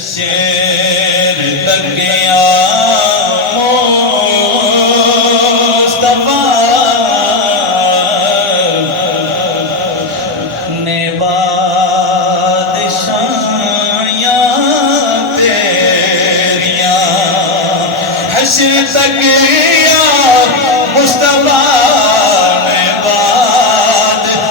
شیر تک گیا مصطفیٰ نے بادشاہیاں تیریاں حشر تک گیا مصطفیٰ نے بادشاہیاں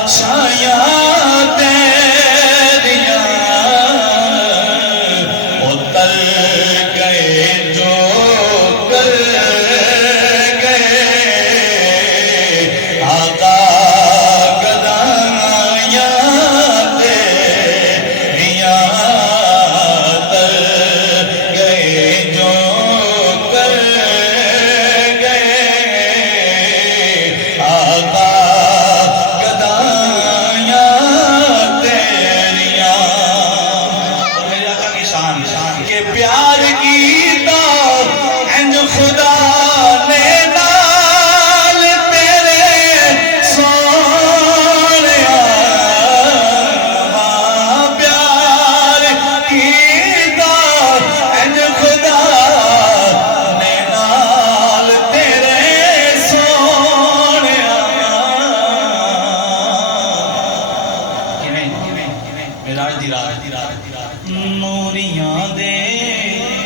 نوریاں دے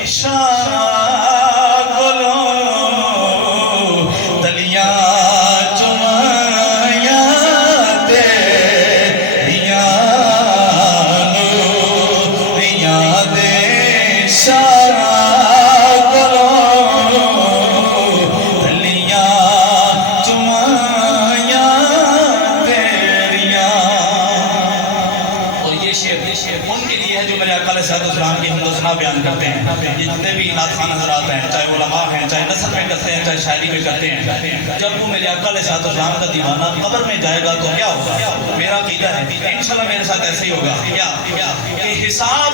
شاہ گلوں تلیاں چمائیاں تیریاں نوریاں دے شاہ گلوں تلیاں چمائیاں تیریاں. اور یہ شعر ان کے لیے ہے جو میرے آقا علیہ السلام کی حمد و ثنا بیان کرتے ہیں. یہ جتنے بھی نعت خوان حضرات ہیں، چاہے علماء ہیں، چاہے نثر میں کرتے ہیں، چاہے شاعری میں کرتے ہیں، جب وہ میرے آقا علیہ السلام کا دیوانہ قبر میں جائے گا تو کیا ہوگا؟ میرا عقیدہ ہے انشاءاللہ میرے ساتھ ایسے ہی ہوگا. کیا کہ حساب